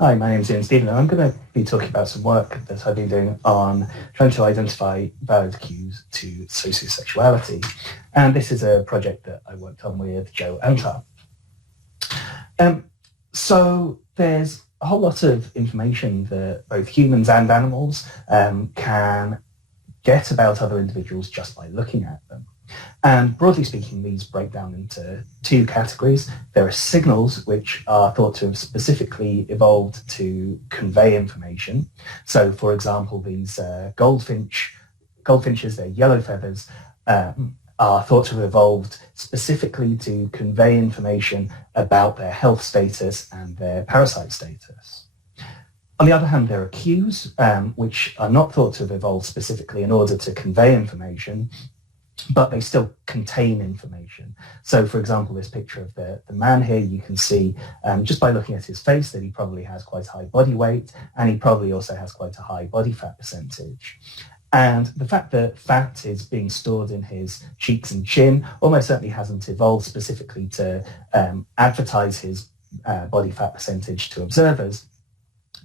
Hi, my name is Ian Stephen, and I'm going to be talking about some work that I've been doing on trying to identify valid cues to sociosexuality. And this is a project that I worked on with Joe Antar. So there's a whole lot of information that both humans and animals can get about other individuals just by looking at them. And broadly speaking, these break down into two categories. There are signals which are thought to have specifically evolved to convey information. So, for example, these goldfinches, their yellow feathers, are thought to have evolved specifically to convey information about their health status and their parasite status. On the other hand, there are cues, which are not thought to have evolved specifically in order to convey information, but they still contain information. So, for example, this picture of the man here, you can see just by looking at his face that he probably has quite a high body weight, and he probably also has quite a high body fat percentage. And the fact that fat is being stored in his cheeks and chin almost certainly hasn't evolved specifically to advertise his body fat percentage to observers,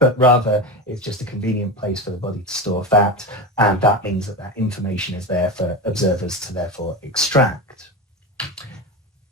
but rather it's just a convenient place for the body to store fat, and that means that that information is there for observers to therefore extract.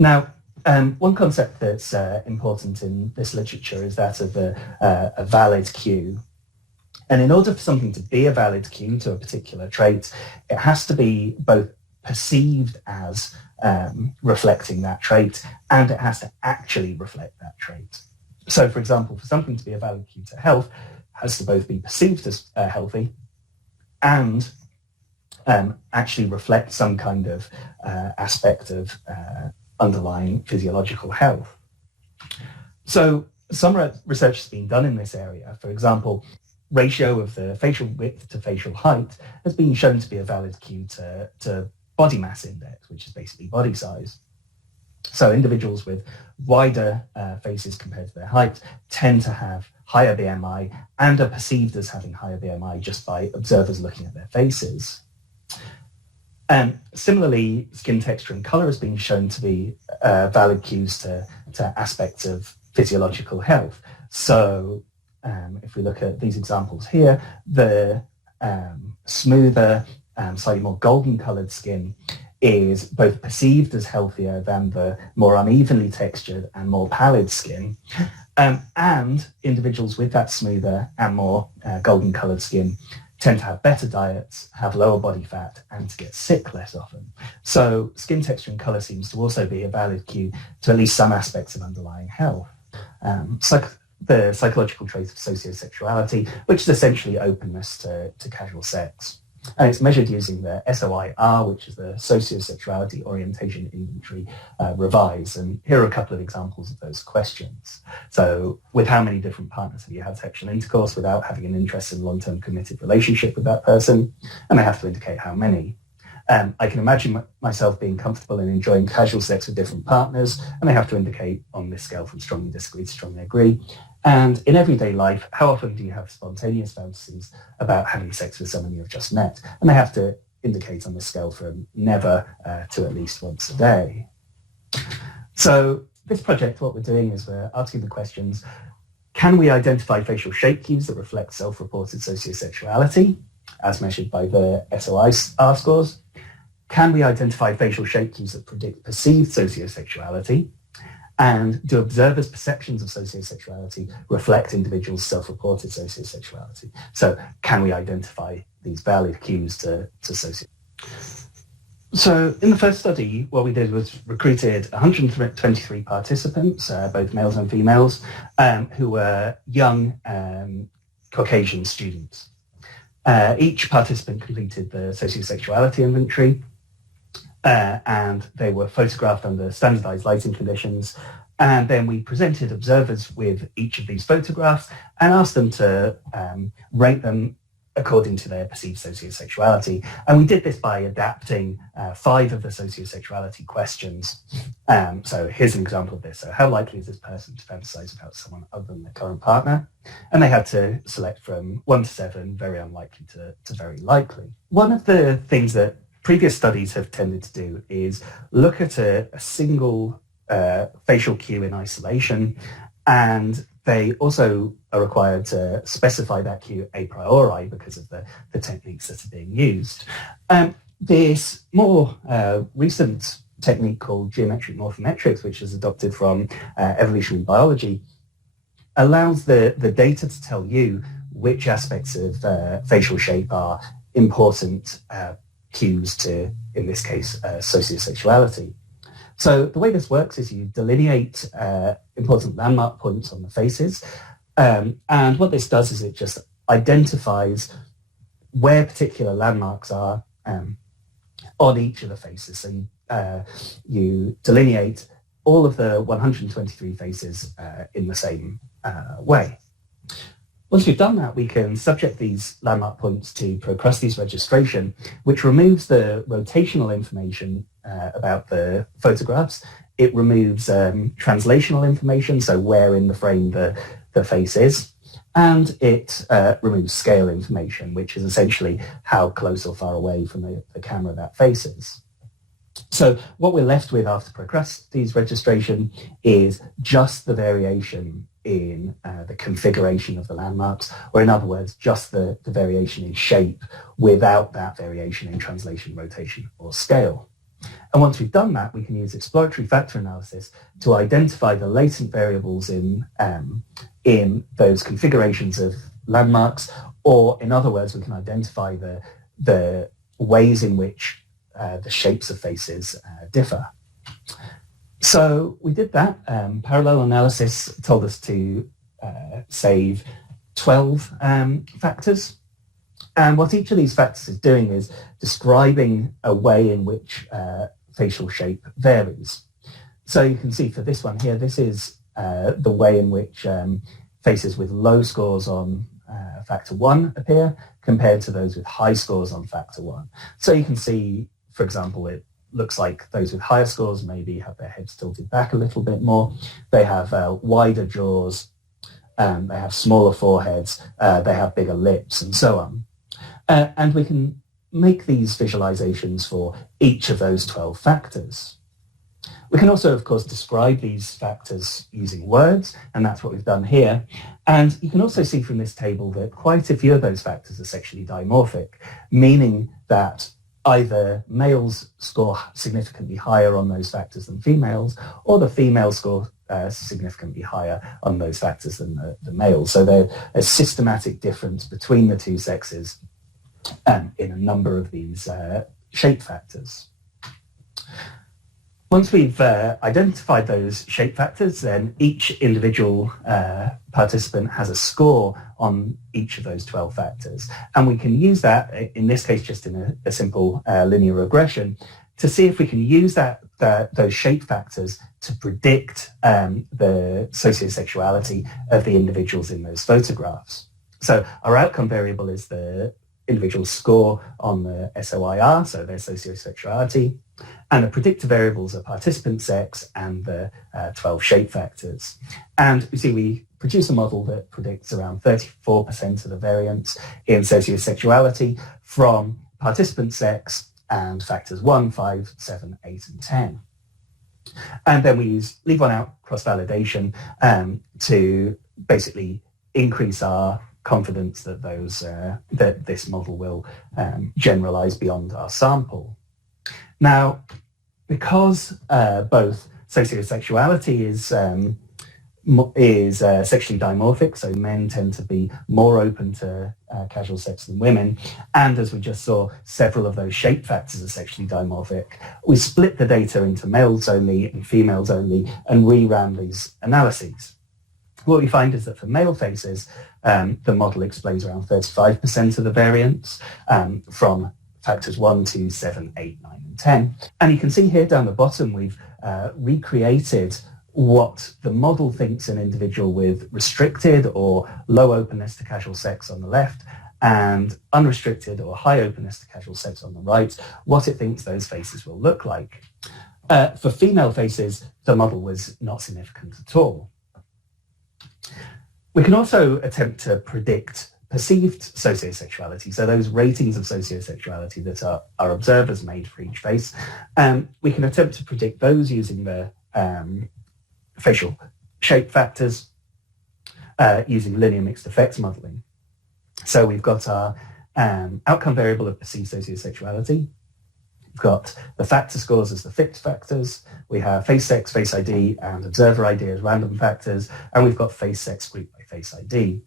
Now, one concept that's important in this literature is that of a valid cue. And in order for something to be a valid cue to a particular trait, it has to be both perceived as reflecting that trait, and it has to actually reflect that trait. So, for example, for something to be a valid cue to health, it has to both be perceived as healthy and actually reflect some kind of aspect of underlying physiological health. So some research has been done in this area. For example, ratio of the facial width to facial height has been shown to be a valid cue to body mass index, which is basically body size. So individuals with wider faces compared to their height tend to have higher BMI and are perceived as having higher BMI just by observers looking at their faces. Similarly, skin texture and colour has been shown to be valid cues to aspects of physiological health. So if we look at these examples here, the smoother, slightly more golden coloured skin is both perceived as healthier than the more unevenly textured and more pallid skin. And individuals with that smoother and more golden coloured skin tend to have better diets, have lower body fat, and to get sick less often. So skin texture and colour seems to also be a valid cue to at least some aspects of underlying health. The psychological trait of sociosexuality, which is essentially openness to casual sex. And it's measured using the SOIR, which is the Sociosexuality Orientation Inventory revised. And here are a couple of examples of those questions. So with how many different partners have you had sexual intercourse without having an interest in a long-term committed relationship with that person? And they have to indicate how many. I can imagine myself being comfortable in enjoying casual sex with different partners, and they have to indicate on this scale from strongly disagree to strongly agree. And in everyday life, how often do you have spontaneous fantasies about having sex with someone you've just met? And they have to indicate on this scale from never to at least once a day. So this project, what we're doing is we're asking the questions, can we identify facial shape cues that reflect self-reported sociosexuality, as measured by the SOIR scores? Can we identify facial shape cues that predict perceived sociosexuality? And do observers' perceptions of sociosexuality reflect individuals' self-reported sociosexuality? So can we identify these valid cues to sociosexuality? So in the first study, what we did was recruited 123 participants, both males and females, who were young Caucasian students. Each participant completed the sociosexuality inventory, and they were photographed under standardized lighting conditions. And then we presented observers with each of these photographs and asked them to rate them according to their perceived sociosexuality. And we did this by adapting 5 of the sociosexuality questions. So here's an example of this. So how likely is this person to fantasize about someone other than their current partner? And they had to select from 1 to 7, very unlikely to very likely. One of the things that previous studies have tended to do is look at a single facial cue in isolation and they also are required to specify that cue a priori because of the techniques that are being used. This more recent technique called geometric morphometrics, which is adopted from evolutionary biology, allows the data to tell you which aspects of facial shape are important cues to, in this case, sociosexuality. So the way this works is you delineate important landmark points on the faces, and what this does is it just identifies where particular landmarks are on each of the faces. So you delineate all of the 123 faces in the same way. Once we've done that, we can subject these landmark points to Procrustes registration, which removes the rotational information about the photographs. It removes translational information, so where in the frame the face is, and it removes scale information, which is essentially how close or far away from the camera that face is. So what we're left with after Procrustes registration is just the variation in the configuration of the landmarks, or in other words, just the variation in shape without that variation in translation, rotation, or scale. And once we've done that, we can use exploratory factor analysis to identify the latent variables in those configurations of landmarks, or in other words, we can identify the ways in which the shapes of faces differ. So we did that. Parallel analysis told us to save 12 factors. And what each of these factors is doing is describing a way in which facial shape varies. So you can see for this one here, this is the way in which faces with low scores on factor 1 appear compared to those with high scores on factor 1. So you can see, for example, it looks like those with higher scores maybe have their heads tilted back a little bit more. They have wider jaws, they have smaller foreheads, they have bigger lips, and so on. And we can make these visualizations for each of those 12 factors. We can also, of course, describe these factors using words, and that's what we've done here. And you can also see from this table that quite a few of those factors are sexually dimorphic, meaning that either males score significantly higher on those factors than females, or the females score significantly higher on those factors than the males. So there's a systematic difference between the two sexes in a number of these shape factors. Once we've identified those shape factors, then each individual participant has a score on each of those 12 factors. And we can use that, in this case, just in a simple linear regression, to see if we can use those shape factors to predict the sociosexuality of the individuals in those photographs. So our outcome variable is the individual's score on the SOIR, so their sociosexuality, and the predictor variables are participant sex and the 12 shape factors. And you see we produce a model that predicts around 34% of the variance in sociosexuality from participant sex and factors 1, 5, 7, 8, and 10. And then we use leave one out cross-validation to basically increase our confidence that that this model will generalize beyond our sample. Now, because both sociosexuality is sexually dimorphic, so men tend to be more open to casual sex than women, and as we just saw, several of those shape factors are sexually dimorphic, we split the data into males only and females only and reran these analyses. What we find is that for male faces, the model explains around 35% of the variance from factors 1 to 7, 8, 9, and 10. And you can see here down the bottom, we've recreated what the model thinks an individual with restricted or low openness to casual sex on the left and unrestricted or high openness to casual sex on the right, what it thinks those faces will look like. For female faces, the model was not significant at all. We can also attempt to predict perceived sociosexuality, so those ratings of sociosexuality that our observers made for each face. We can attempt to predict those using the facial shape factors. using linear mixed effects modeling. So we've got our outcome variable of perceived sociosexuality. We've got the factor scores as the fixed factors. We have face sex, face ID, and observer ID as random factors. And we've got face sex grouped by face ID.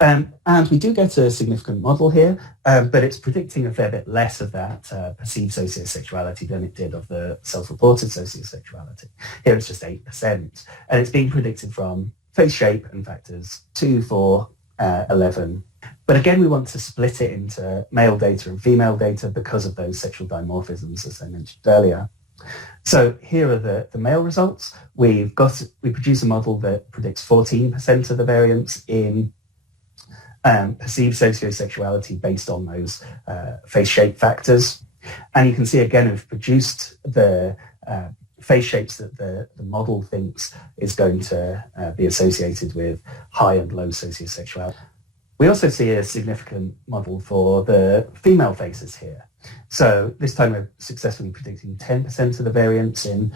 And we do get a significant model here, but it's predicting a fair bit less of that perceived sociosexuality than it did of the self-reported sociosexuality. Here it's just 8%. And it's being predicted from face shape and factors 2, 4, 11. But again, we want to split it into male data and female data because of those sexual dimorphisms, as I mentioned earlier. So here are the male results. We produce a model that predicts 14% of the variance in perceived sociosexuality based on those face shape factors. And you can see again, we've produced the face shapes that the model thinks is going to be associated with high and low sociosexuality. We also see a significant model for the female faces here. So this time we're successfully predicting 10% of the variance in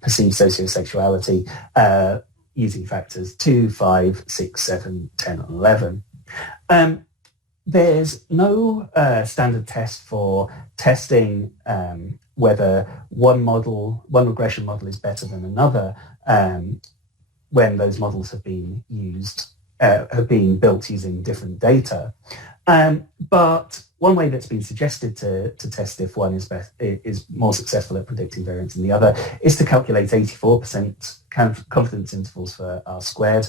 perceived sociosexuality using factors 2, 5, 6, 7, 10, and 11. There's no standard test for testing whether one regression model is better than another when those models have been built using different data. But one way that's been suggested to test if one is more successful at predicting variance than the other is to calculate 84% confidence intervals for R squared.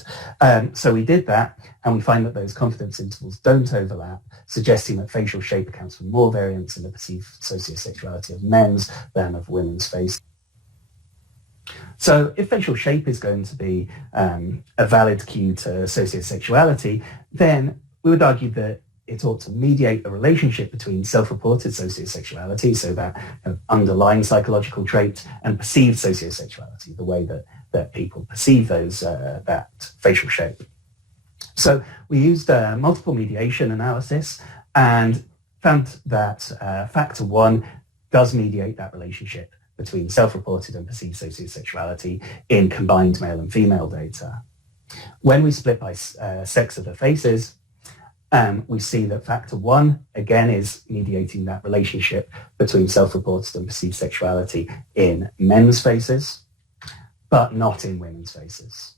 So we did that, and we find that those confidence intervals don't overlap, suggesting that facial shape accounts for more variance in the perceived sociosexuality of men's than of women's face. So if facial shape is going to be a valid cue to sociosexuality, then we would argue that it ought to mediate a relationship between self-reported sociosexuality, so that kind of underlying psychological trait, and perceived sociosexuality, the way that people perceive that facial shape. So we used multiple mediation analysis and found that factor 1 does mediate that relationship between self-reported and perceived sociosexuality in combined male and female data. When we split by sex of the faces, we see that factor 1, again, is mediating that relationship between self-reported and perceived sexuality in men's faces, but not in women's faces.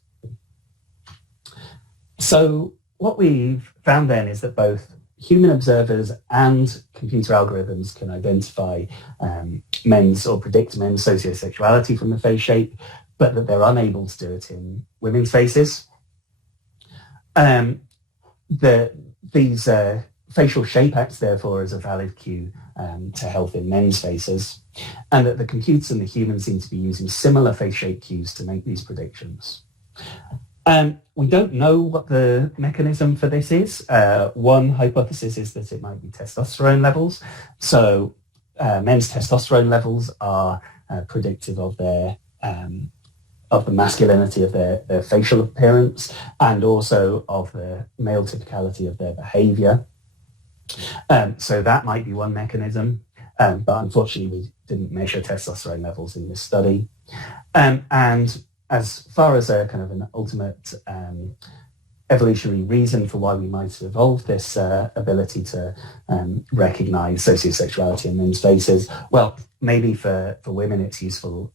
So what we've found then is that both human observers and computer algorithms can identify men's or predict men's sociosexuality from the face shape, but that they're unable to do it in women's faces. These facial shape acts, therefore, as a valid cue to health in men's faces, and that the computers and the humans seem to be using similar face shape cues to make these predictions. We don't know what the mechanism for this is. One hypothesis is that it might be testosterone levels. So men's testosterone levels are predictive of their of the masculinity of their facial appearance, and also of the male typicality of their behavior. So that might be one mechanism, but unfortunately we didn't measure testosterone levels in this study. And as far as a kind of an ultimate evolutionary reason for why we might have evolved this ability to recognize sociosexuality in men's faces, well, maybe for women it's useful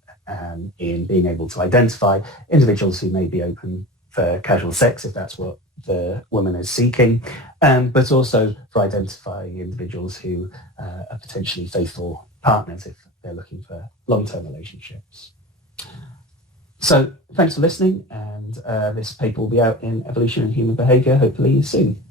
in being able to identify individuals who may be open for casual sex, if that's what the woman is seeking, but also for identifying individuals who are potentially faithful partners if they're looking for long-term relationships. So thanks for listening, and this paper will be out in Evolution and Human Behaviour hopefully soon.